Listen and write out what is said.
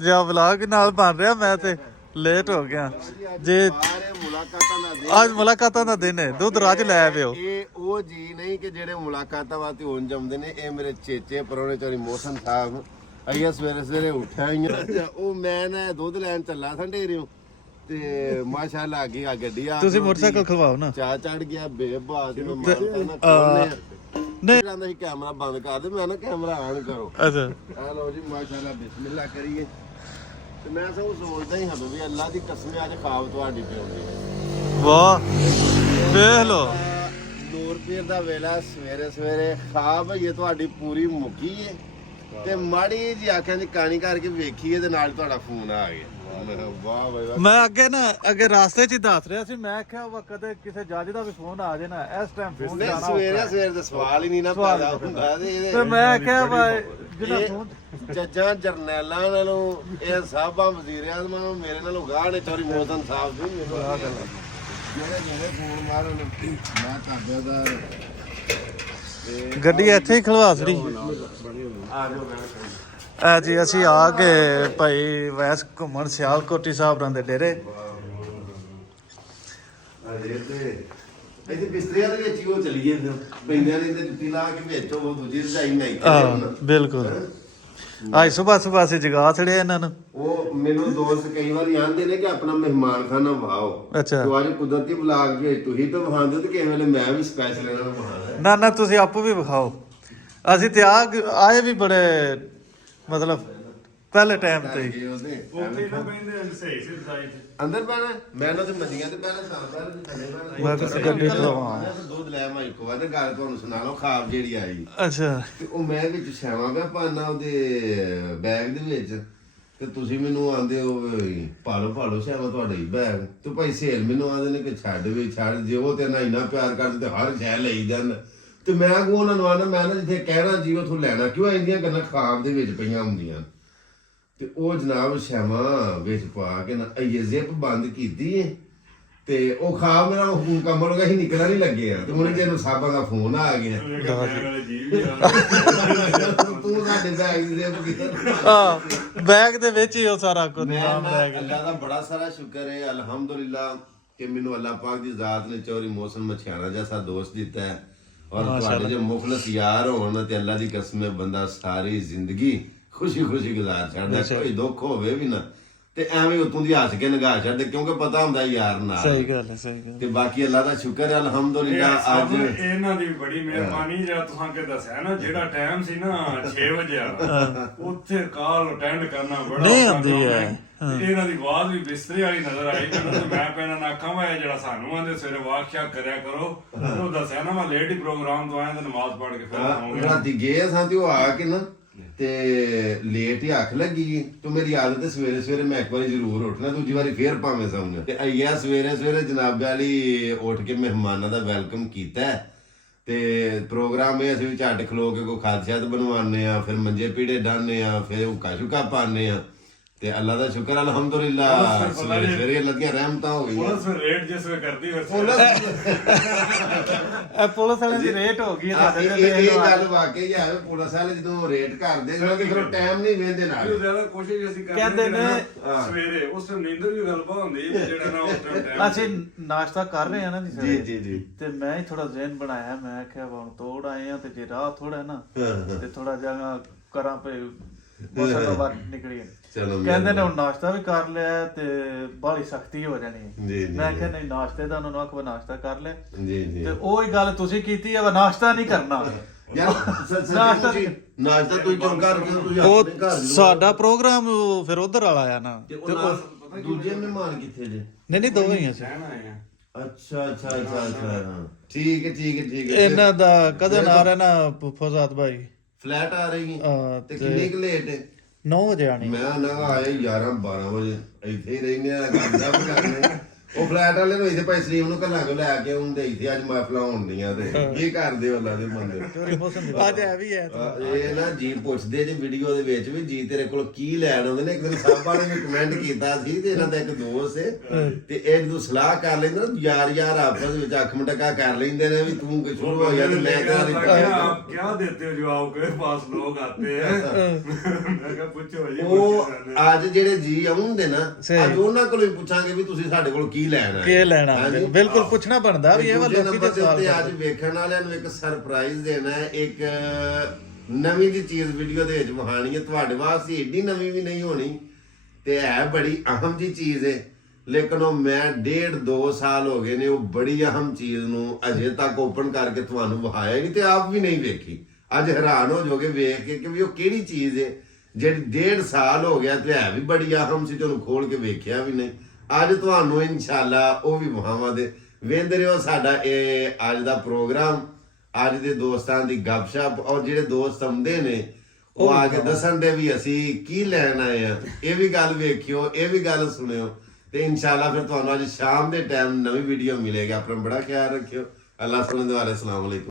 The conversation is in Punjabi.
ਜਾਂ ਵਲੌਗ ਨਾਲ ਬਣ ਰਿਹਾ ਮੈਂ ਤੇ ਲੇਟ ਹੋ ਗਿਆ ਜੇ ਅੱਜ ਮੁਲਾਕਾਤਾਂ ਦਾ ਦਿਨ ਹੈ ਦੁੱਧ ਰਾਜ ਲੈ ਆਇਓ ਇਹ ਉਹ ਜੀ ਨਹੀਂ ਕਿ ਜਿਹੜੇ ਮੁਲਾਕਾਤਾਂ ਵਾਸਤੇ ਹੁਣ ਜੰਮਦੇ ਨੇ ਇਹ ਮੇਰੇ ਚੇਚੇ ਪਰੋਣੇ ਚੋਰੀ ਮੋਹਸਨ ਸਾਹਿਬ ਅਈਆ ਸਵੇਰੇ ਸਵੇਰੇ ਉੱਠਿਆ ਆਈਆਂ ਉਹ ਮੈਂ ਨਾ ਦੁੱਧ ਲੈਣ ਚੱਲਾ ਸਾਂ ਡੇਰਿਓਂ ਤੇ ਮਾਸ਼ਾਅੱਲਾ ਅੱਗੇ ਆ ਗੱਡੀ ਆ ਤੁਸੀਂ ਮੋਟਰਸਾਈਕਲ ਖਲਵਾਓ ਨਾ ਚਾਹ ਚੜ ਗਿਆ ਬੇਬਾਤ ਨੂੰ ਮਾਰਦਾ ਨਹੀਂ ਕਹਿੰਦਾ ਸੀ ਕੈਮਰਾ ਬੰਦ ਕਰ ਦੇ ਮੈਂ ਨਾ ਕੈਮਰਾ ਆਨ ਕਰੋ ਅੱਛਾ ਆ ਲਓ ਜੀ ਮਾਸ਼ਾਅੱਲਾ ਬਿਸਮਿਲ੍ਲਾ ਕਰੀਏ ਤੇ ਮੈਂ ਸਭ ਸੋਚਦਾ ਹੀ ਹਾਂ ਵੀ ਅੱਲਾ ਦੀ ਕਸਮ ਅੱਜ ਖਾਬ ਤੁਹਾਡੀ ਪਿਆਉਂਦੀ ਵਾਹ ਵੇਖ ਲੋ ਨੂਰਪੀਰ ਦਾ ਵੇਲਾ ਸਵੇਰੇ ਸਵੇਰੇ ਖਾਬ ਇਹ ਤੁਹਾਡੀ ਪੂਰੀ ਮੁੱਕੀ ਏ ਤੇ ਮਾੜੀ ਜੀ ਅੱਖਾਂ 'ਚ ਕਾਣੀ ਕਰਕੇ ਵੇਖੀਏ ਤੇ ਨਾਲ ਤੁਹਾਡਾ ਫੋਨ ਆ ਗਿਆ ਮੈਂ ਕਿਹਾ ਵਾਹ ਬਈ ਵਾਹ ਮੈਂ ਅੱਗੇ ਰਾਸਤੇ 'ਚ ਹੀ ਦੱਸ ਰਿਹਾ ਸੀ ਮੈਂ ਕਿਹਾ ਵਾ ਕਦੇ ਕਿਸੇ ਜੱਜ ਦਾ ਵੀ ਫੋਨ ਆ ਜਾਏ ਨਾ ਇਸ ਟਾਈਮ ਫੋਨ ਨਹੀਂ ਜਾਣਾ ਸਵੇਰੇ ਸਵੇਰੇ ਤੇ ਸਵਾਲ ਹੀ ਨਹੀਂ ਨਾ ਪੈਦਾ ਹੁੰਦਾ ਤੇ ਮੈਂ ਕਿਹਾ ਵਾ ਜਿਹੜਾ ਫੋਨ ਜੱਜਾਂ ਜਰਨੈਲਾਂ ਨਾਲੋਂ ਇਹ ਸਾਹਿਬਾਂ ਵਜ਼ੀਰ ਆਜ਼ਮਾਂ ਮੇਰੇ ਨਾਲੋਂ ਗਾਹ ਨੇ ਚੌਰੀ ਮੋਹਸਨ ਸਾਹਿਬ ਜੀ ਜਿਹੜੇ ਜਿਹੜੇ ਫੋਨ ਮਾਰਨ ਮੈਂ ਕਰਦੇ ਦਾ ਗੱਡੀ ਇੱਥੇ ਹੀ ਖਲਵਾ ਛੜੀ ਆ ਜਾਓ ਆ ਜੀ ਅਸੀਂ ਆ ਗਏ ਭਾਈ ਵੈਸ ਘੁੰਮਣ ਸਿਆਲਕੋਟੀ ਸਾਹਿਬ ਰਾਂ ਦੇ ਡੇਰੇ ਅਜੇ ਤੇ ਇਹਦੇ ਬਿਸਤਰਿਆਂ ਦੇ ਵਿੱਚ ਹੀ ਉਹ ਚਲੀਏ ਫਿਰ ਪੈਂਦਿਆਂ ਦੇ ਜੁੱਤੀ ਲਾ ਕੇ ਵਿੱਚ ਉਹ ਦੂਜੀ ਰਜਾਈ ਨਹੀਂ ਬਿਲਕੁਲ ਅੱਜ ਸਵੇਰ ਸੇ ਜਗਾ ਛੜਿਆ ਇਹਨਾਂ ਨੂੰ ਉਹ ਮੈਨੂੰ ਦੋਸਤ ਕਈ ਵਾਰੀ ਆਂਦੇ ਨੇ ਕਿ ਆਪਣਾ ਮਹਿਮਾਨ ਖਾਨਾ ਵਹਾਓ ਅੱਛਾ ਤੋ ਅੱਜ ਕੁਦਰਤੀ ਬੁਲਾਗ ਕੇ ਤੁਸੀਂ ਤਾਂ ਵਹਾਉਂਦੇ ਤੇ ਕਿਸੇ ਵੇਲੇ ਮੈਂ ਵੀ ਸਪੈਸ਼ਲ ਇਹਨਾਂ ਨੂੰ ਵਹਾਣਾ ਨਾ ਨਾ ਤੁਸੀਂ ਆਪੂ ਵੀ ਵਿਖਾਓ ਅਸੀਂ ਤੇ ਆਏ ਵੀ ਬੜੇ ਮਤਲਬ ਪਹਿਲੇ ਟਾਈਮ ਤੇ ਹੀ ਉੱਥੇ ਨਾ ਬੈਠਦੇ ਸਹੀ ਸੀ ਸਾਈਡ ਅੰਦਰ ਬਹਿਣਾ ਮੈਂ ਨਾ ਤੇ ਮੰਡੀਆਂ ਤੇ ਬਹਿਣਾ ਸਾਹਮਣੇ ਤੇ ਥੱਲੇ ਬਹਿਣਾ ਮੈਂ ਕਿਹਾ ਗੱਡੀ ਚਲਾਵਾਂ ਦੁੱਧ ਲੈ ਮੈਂ ਇੱਕ ਵਾਰ ਗੱਲ ਤੁਹਾਨੂੰ ਸੁਣਾ ਲਓ ਖਾਬ ਜਿਹੜੀ ਆਈ ਅੱਛਾ ਤੇ ਉਹ ਮੈਂ ਵਿੱਚ ਛਾਵਾਂ ਮੈਂ ਪਾਣਾ ਉਹਦੇ ਬੈਗ ਦੇ ਵਿੱਚ ਤੇ ਤੁਸੀਂ ਮੈਨੂੰ ਆਂਦੇ ਹੋ ਭਾਲੋ ਛਾਵਾਂ ਤੁਹਾਡਾ ਹੀ ਬੈਗ ਤੇ ਭਾਈ ਸੇਲ ਮੈਨੂੰ ਆਂਦੇ ਨੇ ਕਿ ਛੱਡ ਜੇ ਉਹ ਤੇ ਨਾ ਇੰਨਾ ਪਿਆਰ ਕਰਦੇ ਤੇ ਹਰ ਸ਼ੈ ਲਈ ਜਾਣ ਤੇ ਮੈਂ ਕੋ ਉਹਨਾਂ ਨੂੰ ਆਣਾ ਮੈਂ ਨਾ ਜਿੱਥੇ ਕਹਿਣਾ ਜੀ ਉਥੋਂ ਲੈਣਾ ਕਿਉਂ ਇੰਦੀਆਂ ਗੱਲਾਂ ਖਾਬ ਦੇ ਵਿੱਚ ਪਈਆਂ ਹੁੰਦੀਆਂ ਤੇ ਉਹ ਜਨਾਬ ਸ਼ਾਵਾਂ ਵਿੱਚ ਪਾ ਕੇ ਨਾ ਇਹ ਜ਼ਿਪ ਬੰਦ ਕੀਤੀ ਏ ਤੇ ਉਹ ਖਾਬ ਮੇਰਾ ਮੁਕੰਮਲ ਹੋ ਗਿਆ ਸੀ ਨਿਕਲਣਾ ਨਹੀਂ ਲੱਗਿਆ ਤੇ ਹੁਣ ਜੇ ਨੂੰ ਸਾਬਾਂ ਦਾ ਫੋਨ ਆ ਗਿਆ ਤੂੰ ਸਾਡੇ ਬੈਗ ਦੀ ਜ਼ਿਪ ਕੀਤਾ ਬੈਗ ਦੇ ਵਿੱਚ ਹੀ ਉਹ ਸਾਰਾ ਕੁਝ ਮੈਂ ਅੱਲਾ ਦਾ ਬੜਾ ਸਾਰਾ ਸ਼ੁਕਰ ਹੈ ਅਲਹਮਦੁਲਿਲਾ ਕਿ ਮੈਨੂੰ ਅੱਲਾਹ ਪਾਕ ਦੀ ਜ਼ਾਤ ਨੇ ਚੌਰੀ ਮੌਸਮ ਮਛਿਆਣਾ ਜੈਸਾ ਦੋਸਤ ਦਿੱਤਾ ਹੈ ਔਰ ਤੁਹਾਡੇ ਜੇ ਮੁਖਲਸ ਯਾਰ ਹੋਣ ਤੇ ਅੱਲਾ ਦੀ ਕਸਮ ਹੈ ਬੰਦਾ ਸਾਰੀ ਜ਼ਿੰਦਗੀ ਖੁਸ਼ੀ ਗੁਜ਼ਾਰ ਛੱਡਦਾ ਕੋਈ ਦੁੱਖ ਹੋਵੇ ਵੀ ਨਾ ਤੇ ਐਵੇਂ ਉਤੋਂ ਦੀ ਹੱਸ ਕੇ ਨਿਗਾਹ ਛੱਡਦੇ ਕਿਉਂਕਿ ਪਤਾ ਹੁੰਦਾ ਯਾਰ ਨਾਲ ਸਹੀ ਗੱਲ ਹੈ ਤੇ ਬਾਕੀ ਅੱਲਾ ਦਾ ਸ਼ੁਕਰ ਹੈ ਅਲਹਮਦੁਲਿਲਾ ਅੱਜ ਇਹਨਾਂ ਦੀ ਬੜੀ ਮਿਹਰਬਾਨੀ ਜਿਹੜਾ ਤੁਸੀਂ ਕਿ ਦੱਸਿਆ ਨਾ ਜਿਹੜਾ ਟਾਈਮ ਸੀ ਨਾ 6 ਵਜੇ ਵਾਲਾ ਉੱਥੇ ਕਾਲ ਅਟੈਂਡ ਕਰਨਾ ਬੜਾ ਨਹੀਂ ਆਉਂਦੀ ਹੈ ਇਹਨਾਂ ਦੀ ਆਵਾਜ਼ ਵੀ ਬਿਸਤਰੇ ਵਾਲੀ ਨਜ਼ਰ ਆਈ ਮੈਨੂੰ ਤੇ ਮੈਂ ਪਹਿਲਾਂ ਨਾ ਆਖਾਂ ਵਾ ਜਿਹੜਾ ਸਾਨੂੰ ਆਂਦੇ ਸਵੇਰੇ ਵਾਕਿਆ ਕਰਿਆ ਕਰੋ ਉਹ ਦੱਸਿਆ ਨਾ ਮੈਂ ਲੇਟ ਹੀ ਪ੍ਰੋਗਰਾਮ ਤੋਂ ਆਇਆ ਤੇ ਨਮਾਜ਼ ਪੜ੍ਹ ਕੇ ਫਿਰ ਆਉਂਗਾ ਰਾਤੀ ਗਏ ਸਾਂ ਤੇ ਉਹ ਆ ਕੇ ਨਾ ਤੇ ਲੇਟ ਹੀ ਅੱਖ ਲੱਗੀ ਤੇ ਮੇਰੀ ਆਦਤ ਹੈ ਸਵੇਰੇ ਮੈਂ ਇੱਕ ਵਾਰੀ ਜ਼ਰੂਰ ਉੱਠਣਾ ਦੂਜੀ ਵਾਰੀ ਫੇਰ ਭਾਵੇਂ ਸੌਂਗਾ ਤੇ ਆਇਆ ਸਵੇਰੇ ਜਨਾਬ ਵਾਲੀ ਉੱਠ ਕੇ ਮਹਿਮਾਨਾਂ ਦਾ ਵੈਲਕਮ ਕੀਤਾ ਤੇ ਪ੍ਰੋਗਰਾਮ ਇਹ ਅਸੀਂ ਵੀ ਝੱਟ ਖਲੋ ਕੇ ਕੋਈ ਖਾਦਸ਼ਾਤ ਬਣਵਾਉਂਦੇ ਆ ਫਿਰ ਮੰਜੇ ਪੀੜੇ ਡਾਹਨੇ ਆ ਫਿਰ ਹੁੱਕਾ ਸ਼ੁਕਾ ਪਾਉਂਦੇ ਆ ਤੇ ਅੱਲਾ ਦਾ ਸ਼ੁਕਰ ਅਲਹਮਦੁਲਿਲਾ ਸਵੇਰੇ ਅੱਲਾ ਦੀਆਂ ਰਹਿਮਤਾਂ ਹੋ ਗਈਆਂ ਪੁਲਿਸ ਰੇਟ ਜਿਸ ਵੇ ਕਰਦੀ ਫਿਰ ਪੁਲਿਸ ਵਾਲਿਆਂ ਦੀ ਰੇਟ ਹੋ ਗਈ ਇਹ ਗੱਲ ਵਾਕਈ ਹੈ ਪੁਲਿਸ ਵਾਲੇ ਜਦੋਂ ਰੇਟ ਕਰਦੇ ਕਿਉਂਕਿ ਫਿਰ ਟਾਈਮ ਨਹੀਂ ਵੇਂਦੇ ਨਾਲ ਜ਼ਿਆਦਾ ਕੋਸ਼ਿਸ਼ ਅਸੀਂ ਕਹਿੰਦੇ ਨੇ ਸਵੇਰੇ ਉਸ ਟਾਈਮ ਨੀਂਦਰ ਵੀ ਗਲਬਾ ਹੁੰਦੀ ਜਿਹੜਾ ਨਾ ਉਸ ਟਾਈਮ ਅਸੀਂ ਨਾਸ਼ਤਾ ਕਰ ਰਹੇ ਆ ਨਾ ਜੀ ਜੀ ਤੇ ਮੈਂ ਹੀ ਥੋੜਾ ਜ਼ਹਿਨ ਬਣਾਇਆ ਮੈਂ ਕਿਹਾ ਹੁਣ ਤੋੜ ਆਏ ਆ ਤੇ ਜੇ ਰਾਹ ਥੋੜਾ ਨਾ ਤੇ ਥੋੜਾ ਜਿਹਾ ਕਰਾਂ ਪਏ ਮੌਸਮ ਤੋਂ ਬਾਹਰ ਨਿਕਲੀਏ ਕਹਿੰਦੇ ਨੇ ਹੁਣ ਨਾਸ਼ਤਾ ਵੀ ਕਰ ਲਿਆ ਤੇ ਬਾਹਲੀ ਸਖਤੀ ਹੋ ਜਾਣੀ ਮੈਂ ਕਿਹਾ ਨਹੀਂ ਨਾਸ਼ਤੇ ਦਾ ਉਹਨਾਂ ਨੂੰ ਆਖੋ ਨਾਸ਼ਤਾ ਕਰ ਲੈ ਤੇ ਉਹ ਹੀ ਗੱਲ ਤੁਸੀਂ ਕੀਤੀ ਆ ਨਾਸ਼ਤਾ ਨਹੀਂ ਕਰਨਾ ਨਾਸ਼ਤਾ ਤੂੰ ਕਿਉਂ ਕਰ ਤੁਸੀਂ ਉਹ ਸਾਡਾ ਪ੍ਰੋਗਰਾਮ ਫਿਰ ਉਧਰ ਵਾਲਾ ਆ ਨਾ ਤੇ ਦੂਜੇ ਮਹਿਮਾਨ ਕਿੱਥੇ ਜੇ ਨਹੀਂ ਦੋਵੇਂ ਹੀ ਅਸੀਂ ਅੱਛਾ ਠੀਕ ਹੈ ਇਹਨਾਂ ਦਾ ਕਦੇ ਨਾ ਰਹਿਣਾ ਫਜ਼ਾਦ ਭਾਈ ਫਲੈਟ ਆ ਰਹੀ ਤੇ ਕਿੰਨੀ ਕੁ ਲੇਟ ਹੈ 9 ਵਜੇ ਆਣੀ ਮੈਂ ਨਾ ਆਏ 11 12 ਵਜੇ ਇੱਥੇ ਹੀ ਰਹਿੰਦੇ ਆ ਕੰਮ ਕਰਨੇ ਉਹ ਫਲੈਟ ਵਾਲੇ ਨੂੰ ਇਹਦੇ ਭਾਈ ਸਲੀਮ ਨੂੰ ਘੱਲਾਂ ਕੋ ਲੈ ਕੇ ਉਹਨੂੰ ਦੇਈ ਸੀ ਅੱਜ ਮਹਿਫਲਾਂ ਹੋਣੀਆਂ ਤੇ ਕੀ ਕਰਦੇ ਉਹਨਾਂ ਦੇ ਬੰਦੇ ਚੋਰੀ ਮੌਸਮ ਦੀ ਅੱਜ ਐ ਵੀ ਹੈ ਇਹ ਨਾ ਜੀ ਪੁੱਛਦੇ ਜੇ ਵੀਡੀਓ ਦੇ ਵਿੱਚ ਵੀ ਜੀ ਤੇਰੇ ਕੋਲ ਕੀ ਲੈਣ ਆਉਂਦੇ ਨੇ। ਇੱਕ ਦਿਨ ਸਾਹਿਬਾਂ ਨੇ ਵੀ ਕਮੈਂਟ ਕੀਤਾ ਸੀ ਤੇ ਇਹਨਾਂ ਦਾ ਇੱਕ ਦੋਸਤ ਹੈ ਤੇ ਇਹ ਜਦੋਂ ਸਲਾਹ ਕਰ ਲੈਂਦੇ ਨਾ ਯਾਰ ਆਪਸ ਵਿੱਚ ਅੱਖ ਮਟਕਾ ਕਰ ਲੈਂਦੇ ਨੇ ਵੀ ਤੂੰ ਕਿ ਸ਼ੁਰੂ ਹੋ ਗਿਆ ਤੇ ਮੈਂ आप क्या देते हो जो आपके पास लोग आते हैं मैं कहा पूछो जी ਉਹ ਅੱਜ ਜਿਹੜੇ ਜੀ ਆਉਂਦੇ ਨਾ ਅੱਜ ਉਹਨਾਂ ਕੋਲੋਂ ਹੀ ਪੁੱਛਾਂਗੇ ਵੀ ਤੁਸੀਂ ਸਾਡੇ ਕੋਲ ਕੀ ਲੈਣਾ ਕੀ ਲੈਣਾ ਬਿਲਕੁਲ ਪੁੱਛਣਾ ਬਣਦਾ ਵੀ ਇਹ ਵਾ ਲੋਕੀ ਨੰਬਰ ਦੇ ਉੱਤੇ ਅੱਜ ਵੇਖਣ ਵਾਲਿਆਂ ਨੂੰ ਇੱਕ ਸਰਪ੍ਰਾਈਜ਼ ਦੇਣਾ ਹੈ। ਇੱਕ ਨਵੀਂ ਜੀ ਚੀਜ਼ ਵੀਡੀਓ ਦੇ ਵਿੱਚ ਵਹਾਣੀ ਹੈ ਤੁਹਾਡੇ ਵਾਸਤੇ। ਏਡੀ ਨਵੀਂ ਵੀ ਨਹੀਂ ਹੋਣੀ ਤੇ ਹੈ ਬੜੀ ਅਹਿਮ ਜੀ ਚੀਜ਼ ਹੈ, ਲੇਕਿਨ ਉਹ ਮੈਂ 1.5-2 ਸਾਲ ਹੋ ਗਏ ਨੇ ਉਹ ਬੜੀ ਅਹਿਮ ਚੀਜ਼ ਨੂੰ ਅਜੇ ਤੱਕ ਓਪਨ ਕਰਕੇ ਤੁਹਾਨੂੰ ਵਿਖਾਇਆ ਹੀ ਨਹੀਂ ਤੇ ਆਪ ਵੀ ਨਹੀਂ ਵੇਖੀ। ਅੱਜ ਹੈਰਾਨ ਹੋ ਜਾਓਗੇ ਵੇਖ ਕੇ ਕਿ ਵੀ ਉਹ ਕਿਹੜੀ ਚੀਜ਼ ਹੈ ਜਿਹੜੀ 1.5 ਸਾਲ ਹੋ ਗਿਆ ਤੇ ਹੈ ਵੀ ਬੜੀ ਅਹਿਮ ਸੀ ਤੇ ਉਹਨੂੰ ਖੋਲ ਕੇ ਵੇਖਿਆ ਵੀ ਨਹੀਂ। ਅੱਜ ਤੁਹਾਨੂੰ ਇਨਸ਼ਾਅੱਲਾ ਉਹ ਵੀ ਵਿਖਾਵਾਂ ਦੇ ਵੇਂਦੇ ਰਹੋ ਸਾਡਾ ਇਹ ਅੱਜ ਦਾ ਪ੍ਰੋਗਰਾਮ, ਅੱਜ ਦੇ ਦੋਸਤਾਂ ਦੀ ਗੱਪਸ਼ਪ। ਔਰ ਜਿਹੜੇ ਦੋਸਤ ਆਉਂਦੇ ਨੇ ਉਹ ਆ ਕੇ ਦੱਸਣ ਦੇ ਵੀ ਅਸੀਂ ਕੀ ਲੈਣ ਆਏ ਆ। ਇਹ ਵੀ ਗੱਲ ਵੇਖਿਓ, ਇਹ ਵੀ ਗੱਲ ਸੁਣਿਓ ਤੇ ਇਨਸ਼ਾਅੱਲਾ ਫਿਰ ਤੁਹਾਨੂੰ ਅੱਜ ਸ਼ਾਮ ਦੇ ਟਾਈਮ ਨਵੀਂ ਵੀਡੀਓ ਮਿਲੇਗੀ। ਆਪਣਾ ਬੜਾ ਖਿਆਲ ਰੱਖਿਓ। ਅੱਲਾਹ ਸੁਣਨ ਵਾਲੇ, ਅਸਲਾਮ ਵਾਲੇਕੁਮ।